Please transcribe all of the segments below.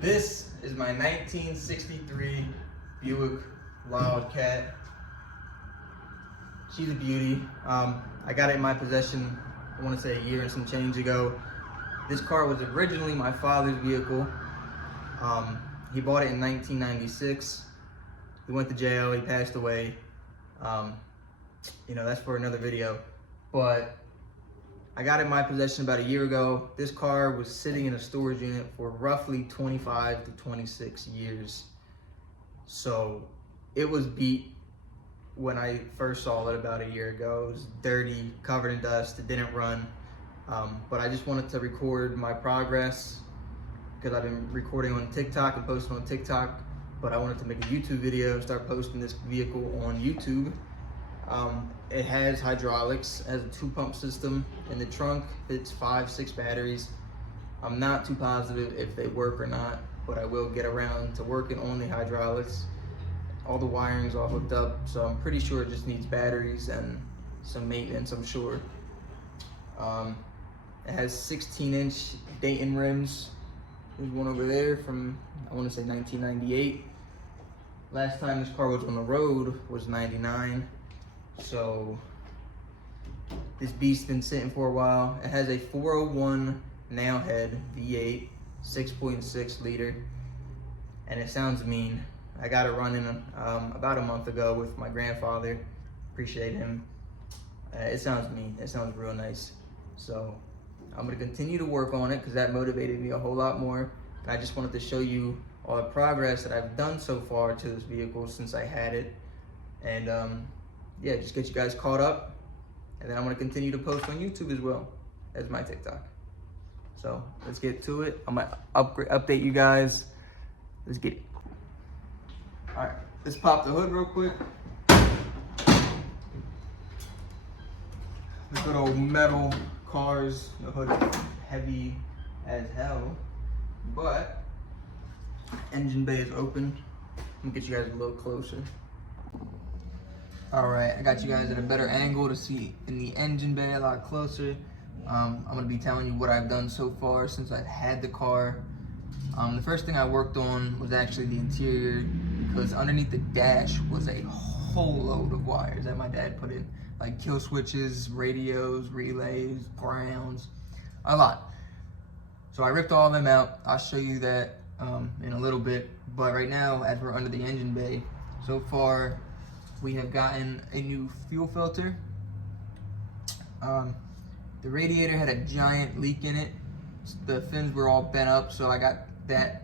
This is my 1963 Buick Wildcat. She's a beauty. I got it in my possession, I want to say a year and some change ago. This car was originally my father's vehicle. He bought it in 1996. He went to jail, he passed away. That's for another video. But I got it in my possession about a year ago. This car was sitting in a storage unit for roughly 25 to 26 years. So it was beat when I first saw it about a year ago. It was dirty, covered in dust, it didn't run. But I just wanted to record my progress because I've been recording on TikTok and posting on TikTok, but I wanted to make a YouTube video and start posting this vehicle on YouTube. It has hydraulics, it has a 2-pump system in the trunk. It's 5-6 batteries. I'm not too positive if they work or not, but I will get around to working on the hydraulics. All the wiring's all hooked up, so I'm pretty sure it just needs batteries and some maintenance, I'm sure. It has 16-inch Dayton rims. There's one over there from, I want to say 1998. Last time this car was on the road was 99. So this beast's been sitting for a while. It has a 401 nail head V8, 6.6 liter, and it sounds mean. I got it running about a month ago with my grandfather. Appreciate him. It sounds mean. It sounds real nice. So I'm gonna continue to work on it because that motivated me a whole lot more. I just wanted to show you all the progress that I've done so far to this vehicle since I had it. And yeah, just get you guys caught up, and then I'm gonna continue to post on YouTube as well as my TikTok. So let's get to it. I'm gonna update you guys. Let's get it. All right, let's pop the hood real quick. The good old metal cars. The hood is heavy as hell, but engine bay is open. Let me get you guys a little closer. All right, I got you guys at a better angle to see in the engine bay a lot closer. I'm gonna be telling you what I've done so far since I've had the car. The first thing I worked on was actually the interior, because underneath the dash was a whole load of wires that my dad put in, like kill switches, radios, relays, grounds, a lot. So I ripped all of them out. I'll show you that in a little bit. But right now, as we're under the engine bay, so far, we have gotten a new fuel filter. The radiator had a giant leak in it. The fins were all bent up, so I got that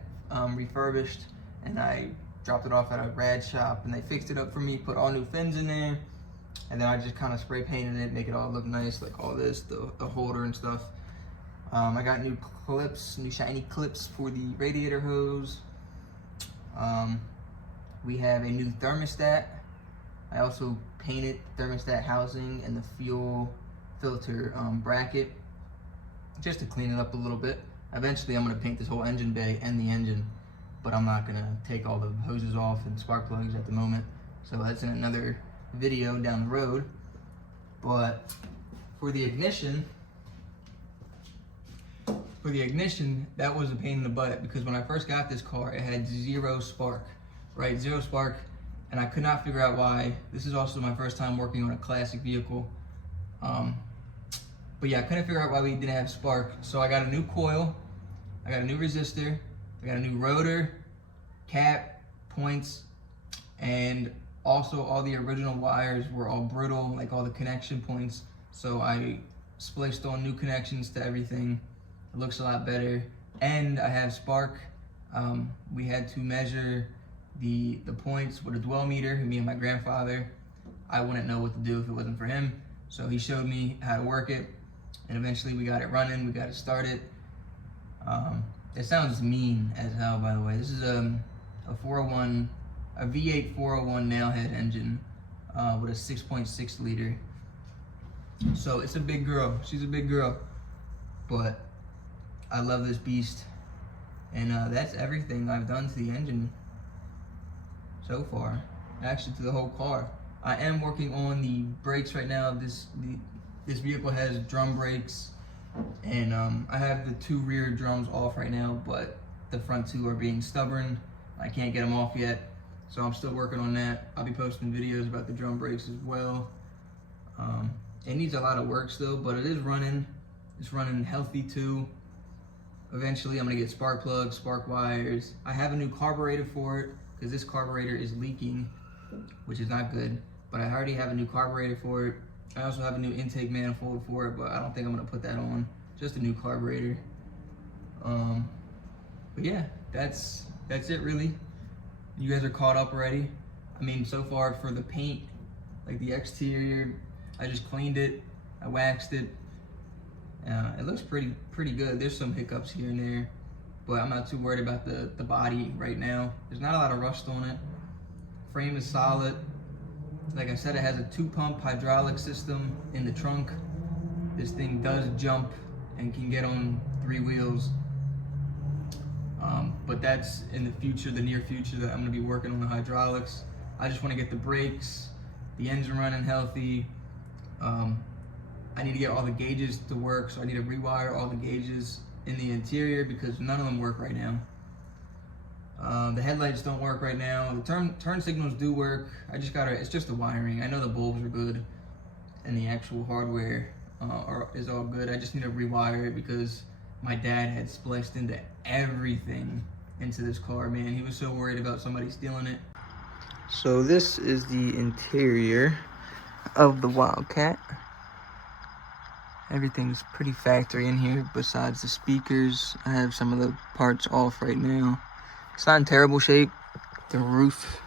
refurbished, and I dropped it off at a rad shop, and they fixed it up for me, put all new fins in there, and then I just kind of spray painted it, make it all look nice, like all this, the holder and stuff. I got new clips, new shiny clips for the radiator hose. We have a new thermostat. I also painted the thermostat housing and the fuel filter bracket just to clean it up a little bit. Eventually I'm gonna paint this whole engine bay and the engine, but I'm not gonna take all the hoses off and spark plugs at the moment. So that's in another video down the road. But for the ignition, that was a pain in the butt, because when I first got this car, it had zero spark, right? Zero spark. And I could not figure out why. This is also my first time working on a classic vehicle. But yeah, I couldn't figure out why we didn't have spark. So I got a new coil, I got a new resistor, I got a new rotor, cap, points, and also all the original wires were all brittle, like all the connection points. So I spliced on new connections to everything. It looks a lot better. And I have spark. We had to measure the points with a dwell meter, me and my grandfather. I wouldn't know what to do if it wasn't for him, so he showed me how to work it, and eventually we got it running, we got it started. It sounds mean as hell, by the way. This is a V8 401 nailhead engine with a 6.6 liter. So it's a big girl, she's a big girl, but I love this beast. And that's everything I've done to the engine so far, actually to the whole car. I am working on the brakes right now. This vehicle has drum brakes, and I have the 2 rear drums off right now, but the front two are being stubborn. I can't get them off yet, so I'm still working on that. I'll be posting videos about the drum brakes as well. It needs a lot of work still, but it is running. It's running healthy too. Eventually, I'm gonna get spark plugs, spark wires. I have a new carburetor for it because this carburetor is leaking, which is not good. But I already have a new carburetor for it. I also have a new intake manifold for it, but I don't think I'm gonna put that on. Just a new carburetor. But yeah, that's it really. You guys are caught up already. I mean, so far for the paint, like the exterior, I just cleaned it, I waxed it. It looks pretty good. There's some hiccups here and there, but I'm not too worried about the body right now. There's not a lot of rust on it. Frame is solid. Like I said, it has a 2-pump hydraulic system in the trunk. This thing does jump and can get on 3 wheels. But that's in the future, the near future, that I'm gonna be working on the hydraulics. I just wanna get the brakes, the engine running healthy. I need to get all the gauges to work, so I need to rewire all the gauges in the interior because none of them work right now. The headlights don't work right now. The turn signals do work. It's just the wiring. I know the bulbs are good and the actual hardware is all good. I just need to rewire it because my dad had spliced into everything into this car, man. He was so worried about somebody stealing it. So this is the interior of the Wildcat. Everything's pretty factory in here besides the speakers. I have some of the parts off right now. It's not in terrible shape. The roof,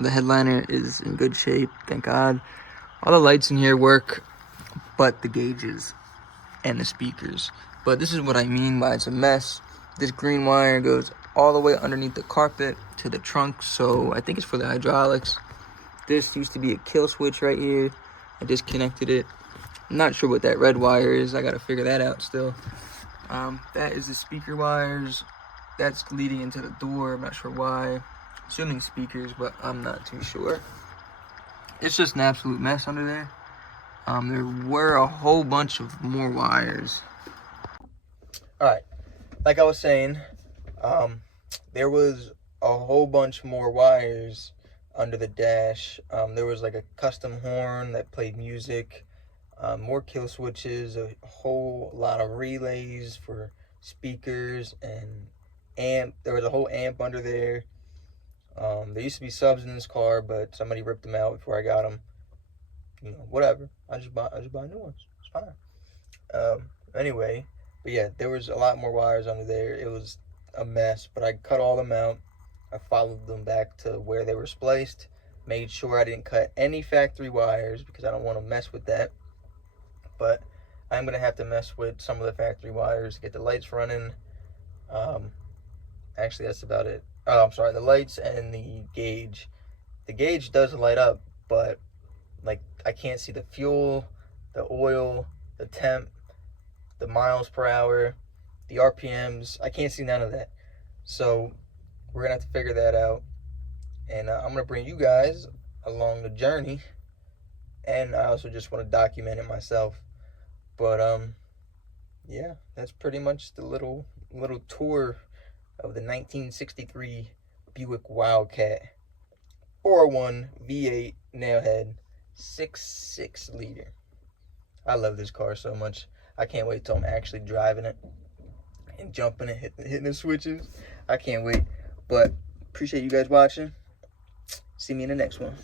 the headliner is in good shape, thank God. All the lights in here work, but the gauges and the speakers. But this is what I mean by it's a mess. This green wire goes all the way underneath the carpet to the trunk, so I think it's for the hydraulics. This used to be a kill switch right here. I disconnected it. I'm not sure what that red wire is. I gotta figure that out still. That is the speaker wires. That's leading into the door. I'm not sure why. Assuming speakers, but I'm not too sure. It's just an absolute mess under there. There were a whole bunch of more wires. Alright, like I was saying, there was a whole bunch more wires under the dash. There was like a custom horn that played music, more kill switches, a whole lot of relays for speakers and amp. There was a whole amp under there. There used to be subs in this car, but somebody ripped them out before I got them. You know, whatever. I just buy new ones. It's fine. Anyway, but yeah, there was a lot more wires under there. It was a mess, but I cut all them out. I followed them back to where they were spliced. Made sure I didn't cut any factory wires because I don't want to mess with that. But I'm gonna have to mess with some of the factory wires, get the lights running. Actually, that's about it. Oh, I'm sorry, the lights and the gauge. The gauge does light up, but like I can't see the fuel, the oil, the temp, the miles per hour, the RPMs. I can't see none of that. So we're gonna have to figure that out. And I'm gonna bring you guys along the journey. And I also just want to document it myself. But yeah, that's pretty much the little tour of the 1963 Buick Wildcat 401 V8 nailhead 6.6 liter. I love this car so much. I can't wait till I'm actually driving it and jumping and hitting the switches. I can't wait. But appreciate you guys watching. See me in the next one.